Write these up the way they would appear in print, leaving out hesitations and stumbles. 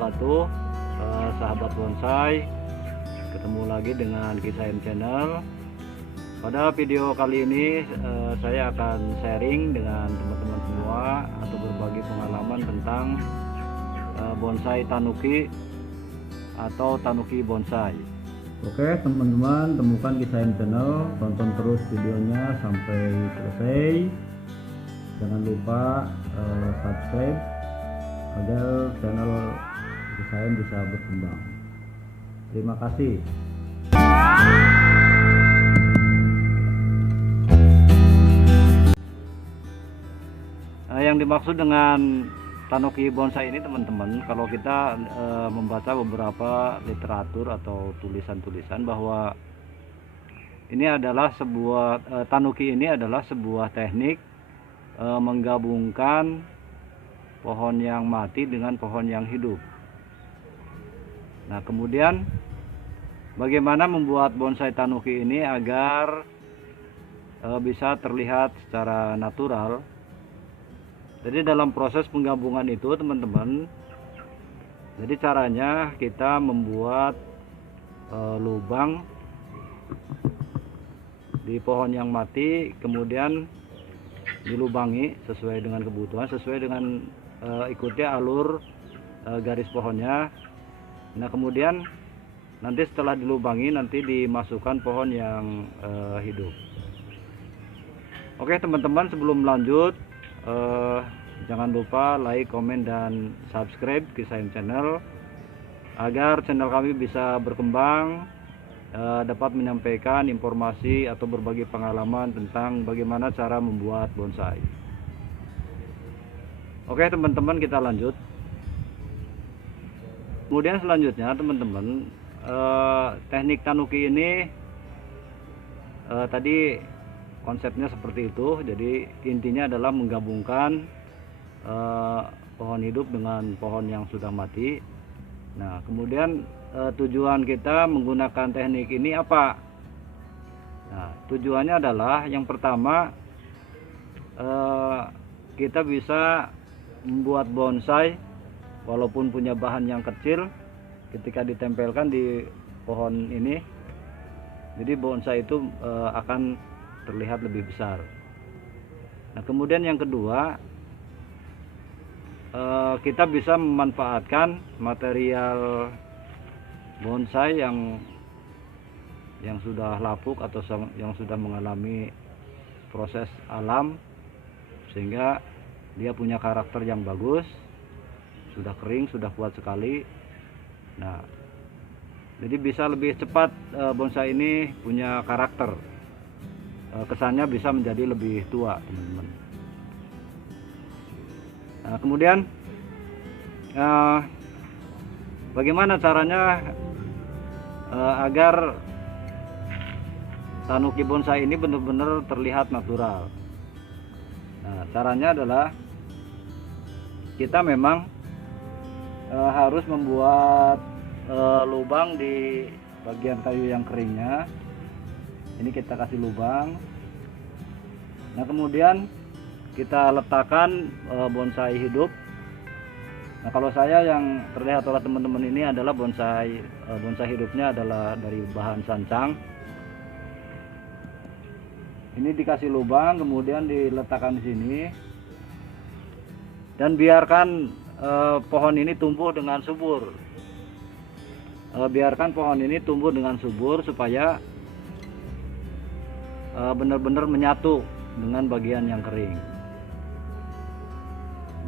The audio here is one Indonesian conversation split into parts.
wabarakatuh, sahabat bonsai. Ketemu lagi dengan Kisahim Channel. Pada video kali ini saya akan sharing dengan teman-teman semua atau berbagi pengalaman tentang bonsai tanuki atau tanuki bonsai. Oke teman-teman, temukan Kisahim Channel, tonton terus videonya sampai selesai. Jangan lupa subscribe agar channel Kisahim bisa berkembang. Terima kasih. Yang dimaksud dengan tanuki bonsai ini teman-teman, kalau kita membaca beberapa literatur atau tulisan-tulisan bahwa ini adalah sebuah tanuki ini adalah sebuah teknik menggabungkan pohon yang mati dengan pohon yang hidup. Nah, kemudian bagaimana membuat bonsai tanuki ini agar bisa terlihat secara natural. Jadi dalam proses penggabungan itu teman-teman, jadi caranya kita membuat lubang di pohon yang mati, kemudian dilubangi sesuai dengan kebutuhan, sesuai dengan ikuti alur garis pohonnya. Nah, kemudian nanti setelah dilubangi nanti dimasukkan pohon yang hidup. Oke teman-teman, sebelum lanjut jangan lupa like, komen, dan subscribe Kisahim Channel agar channel kami bisa berkembang, dapat menyampaikan informasi atau berbagi pengalaman tentang bagaimana cara membuat bonsai. Oke teman-teman, kita lanjut. Kemudian selanjutnya teman-teman, teknik tanuki ini tadi konsepnya seperti itu. Jadi intinya adalah menggabungkan pohon hidup dengan pohon yang sudah mati. Nah, kemudian tujuan kita menggunakan teknik ini apa? Nah, tujuannya adalah yang pertama, kita bisa membuat bonsai walaupun punya bahan yang kecil, ketika ditempelkan di pohon ini, jadi bonsai itu akan terlihat lebih besar. Nah, kemudian yang kedua, kita bisa memanfaatkan material bonsai yang sudah lapuk atau yang sudah mengalami proses alam, sehingga dia punya karakter yang bagus, sudah kering, sudah kuat sekali. Nah, jadi bisa lebih cepat bonsai ini punya karakter, kesannya bisa menjadi lebih tua teman-teman. Nah, kemudian bagaimana caranya agar tanuki bonsai ini benar-benar terlihat natural? Nah, caranya adalah kita memang harus membuat lubang di bagian kayu yang keringnya. Ini kita kasih lubang. Nah, kemudian kita letakkan bonsai hidup. Nah, kalau saya yang terlihat oleh teman-teman ini adalah bonsai hidupnya adalah dari bahan sancang. Ini dikasih lubang, kemudian diletakkan di sini, dan biarkan pohon ini tumbuh dengan subur. Biarkan pohon ini tumbuh dengan subur supaya benar-benar menyatu dengan bagian yang kering.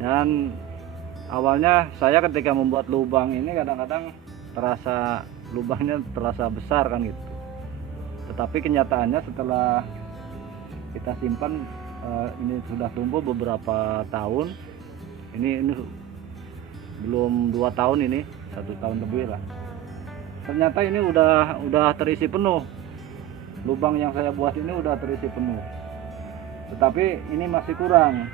Dan awalnya saya ketika membuat lubang ini kadang-kadang terasa lubangnya terasa besar kan gitu. Tetapi kenyataannya setelah kita simpan, ini sudah tumbuh beberapa tahun. Ini belum 2 tahun, ini 1 tahun lebih lah. Ternyata ini udah terisi penuh. Lubang yang saya buat ini udah terisi penuh. Tetapi ini masih kurang.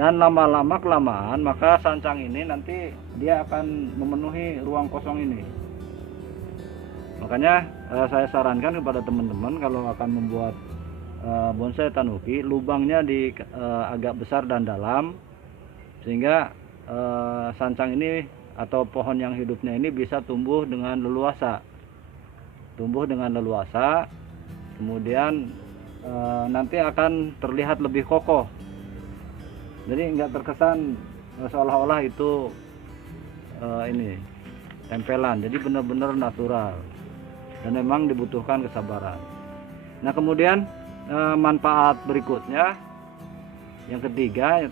Dan lama-lama kelamaan maka sancang ini nanti dia akan memenuhi ruang kosong ini. Makanya saya sarankan kepada teman-teman kalau akan membuat bonsai tanuki, lubangnya agak besar dan dalam, sehingga sancang ini atau pohon yang hidupnya ini bisa tumbuh dengan leluasa. Kemudian nanti akan terlihat lebih kokoh. Jadi nggak terkesan seolah-olah itu ini tempelan. Jadi benar-benar natural dan memang dibutuhkan kesabaran. Nah, kemudian manfaat berikutnya yang ketiga,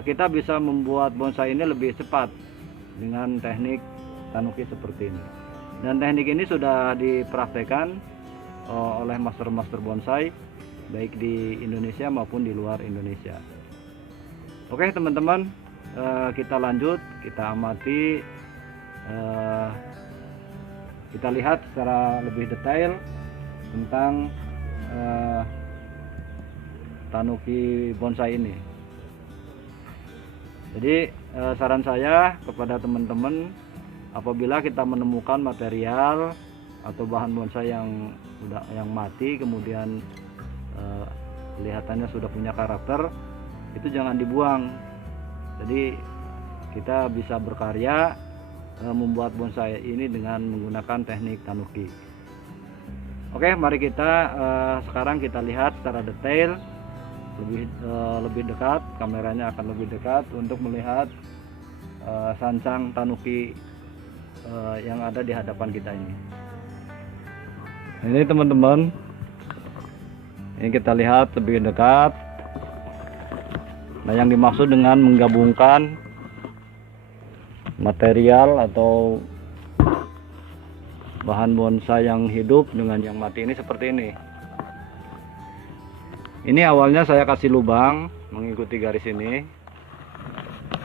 kita bisa membuat bonsai ini lebih cepat dengan teknik tanuki seperti ini. Dan teknik ini sudah dipraktekkan oleh master-master bonsai baik di Indonesia maupun di luar Indonesia. Oke teman-teman, kita lanjut, kita amati, kita lihat secara lebih detail tentang tanuki bonsai ini. Jadi saran saya kepada teman-teman, apabila kita menemukan material atau bahan bonsai yang mati, kemudian kelihatannya sudah punya karakter, itu jangan dibuang. Jadi kita bisa berkarya membuat bonsai ini dengan menggunakan teknik tanuki. Oke, mari kita sekarang kita lihat secara detail, lebih dekat, kameranya akan lebih dekat untuk melihat sancang tanuki yang ada di hadapan kita ini. Ini teman-teman, ini kita lihat lebih dekat. Nah, yang dimaksud dengan menggabungkan material atau bahan bonsai yang hidup dengan yang mati ini seperti ini. Ini awalnya saya kasih lubang mengikuti garis ini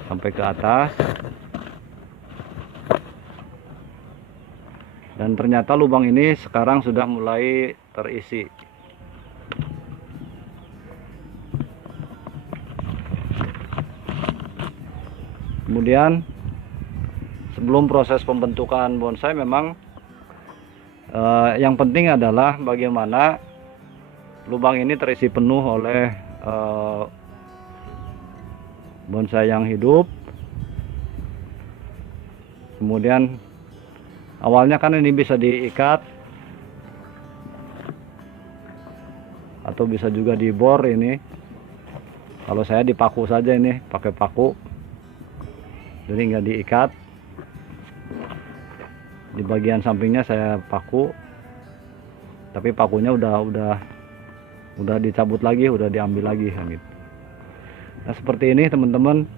sampai ke atas. Dan ternyata lubang ini sekarang sudah mulai terisi. Kemudian sebelum proses pembentukan bonsai, memang yang penting adalah bagaimana lubang ini terisi penuh oleh bonsai yang hidup. Kemudian awalnya kan ini bisa diikat atau bisa juga dibor ini. Kalau saya dipaku saja, ini pakai paku, jadi nggak diikat. Di bagian sampingnya saya paku, tapi pakunya udah dicabut lagi, udah diambil lagi gitu. Nah, seperti ini teman-teman.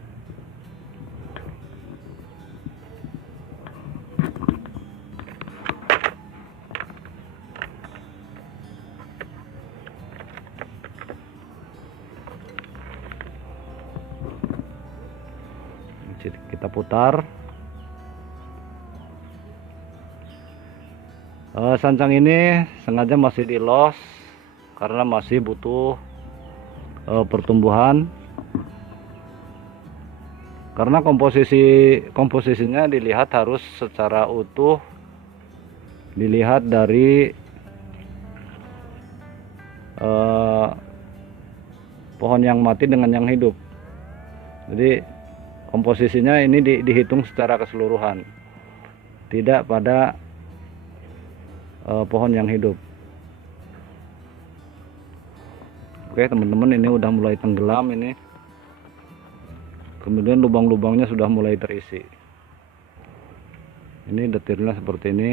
Kita putar. Sancang ini sengaja masih dilos karena masih butuh pertumbuhan. Karena komposisinya dilihat harus secara utuh, dilihat dari pohon yang mati dengan yang hidup. Jadi komposisinya ini dihitung secara keseluruhan, tidak pada pohon yang hidup. Oke teman-teman, ini udah mulai tenggelam ini. Kemudian lubang-lubangnya sudah mulai terisi. Ini detailnya seperti ini.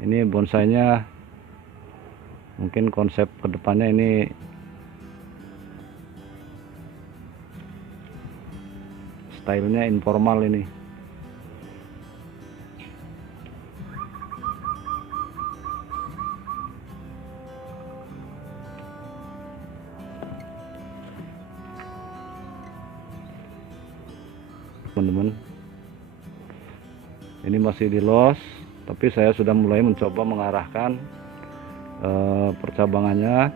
Ini bonsainya, mungkin konsep kedepannya ini stylenya informal ini. Teman-teman, ini masih dilos, tapi saya sudah mulai mencoba mengarahkan percabangannya,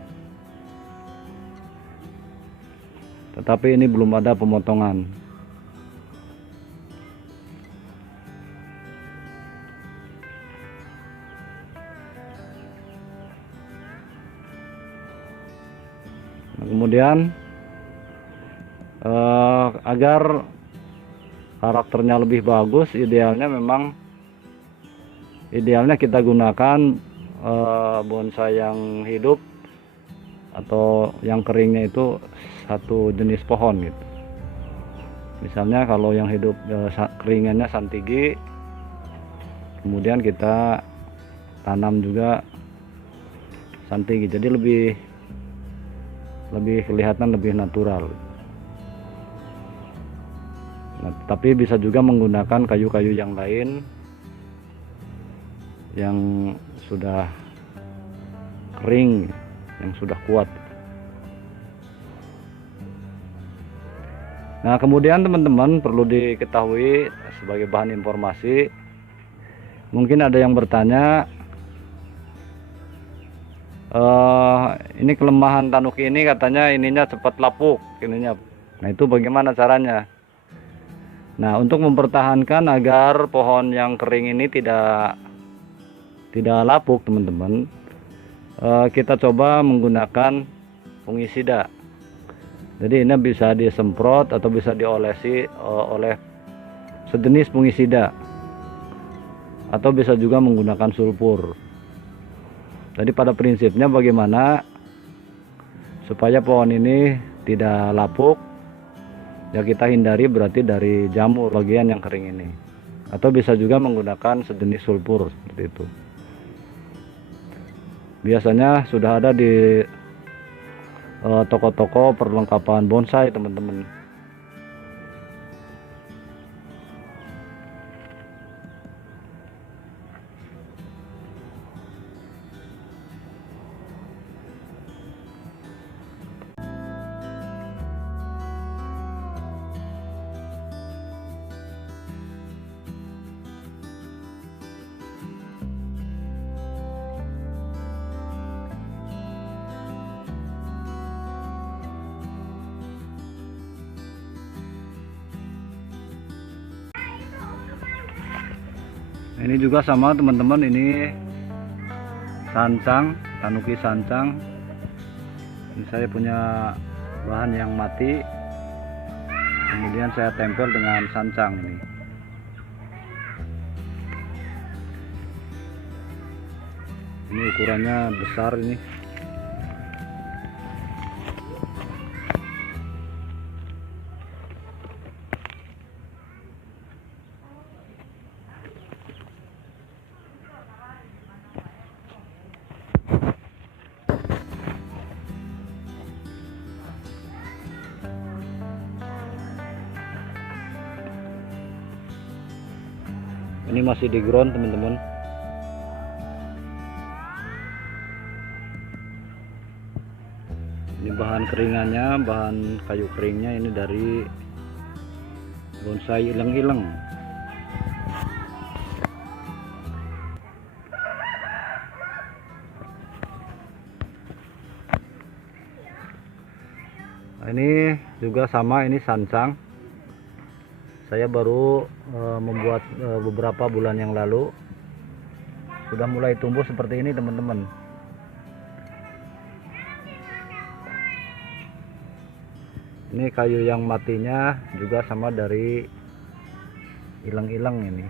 tetapi ini belum ada pemotongan. Nah, kemudian Agar karakternya lebih bagus, idealnya kita gunakan bonsai yang hidup atau yang keringnya itu satu jenis pohon gitu. Misalnya kalau yang hidup keringannya santigi, kemudian kita tanam juga santigi, jadi lebih kelihatan lebih natural. Nah, tapi bisa juga menggunakan kayu-kayu yang lain yang sudah kering, yang sudah kuat. Nah, kemudian teman-teman perlu diketahui sebagai bahan informasi, mungkin ada yang bertanya, ini kelemahan tanuki ini katanya ininya cepat lapuk ininya. Nah, itu bagaimana caranya? Nah, untuk mempertahankan agar pohon yang kering ini tidak lapuk teman-teman, kita coba menggunakan fungisida. Jadi ini bisa disemprot atau bisa diolesi oleh sejenis fungisida, atau bisa juga menggunakan sulfur. Jadi pada prinsipnya bagaimana supaya pohon ini tidak lapuk, ya kita hindari berarti dari jamur bagian yang kering ini, atau bisa juga menggunakan sejenis sulfur seperti itu. Biasanya sudah ada di toko-toko perlengkapan bonsai teman-teman. Ini juga sama teman-teman, ini sancang, tanuki sancang. Ini saya punya bahan yang mati, kemudian saya tempel dengan sancang ini. Ini ukurannya besar ini. Ini masih di ground teman-teman. Ini bahan keringannya, bahan kayu keringnya ini dari bonsai ileng-ileng. Nah, ini juga sama, ini sancang. Saya baru membuat beberapa bulan yang lalu. Sudah mulai tumbuh seperti ini teman-teman. Ini kayu yang matinya juga sama dari ileng-ileng ini.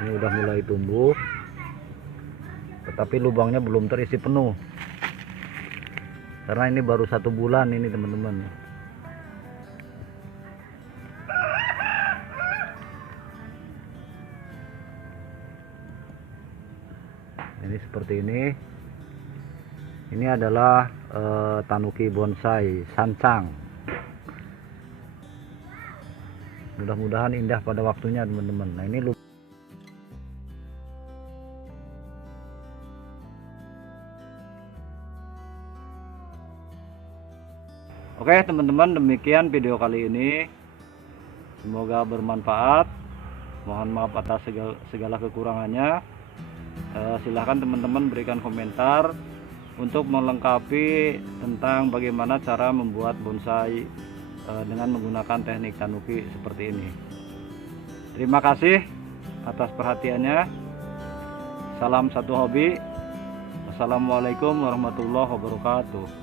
Ini udah mulai tumbuh, tetapi lubangnya belum terisi penuh. Karena ini baru 1 bulan ini teman-teman. Ini seperti ini. Ini adalah tanuki bonsai sancang. Mudah-mudahan indah pada waktunya teman-teman. Nah, ini Oke teman-teman, demikian video kali ini. Semoga bermanfaat. Mohon maaf atas segala kekurangannya. Silahkan teman-teman berikan komentar untuk melengkapi tentang bagaimana cara membuat bonsai dengan menggunakan teknik tanuki seperti ini. Terima kasih atas perhatiannya. Salam satu hobi. Wassalamualaikum warahmatullahi wabarakatuh.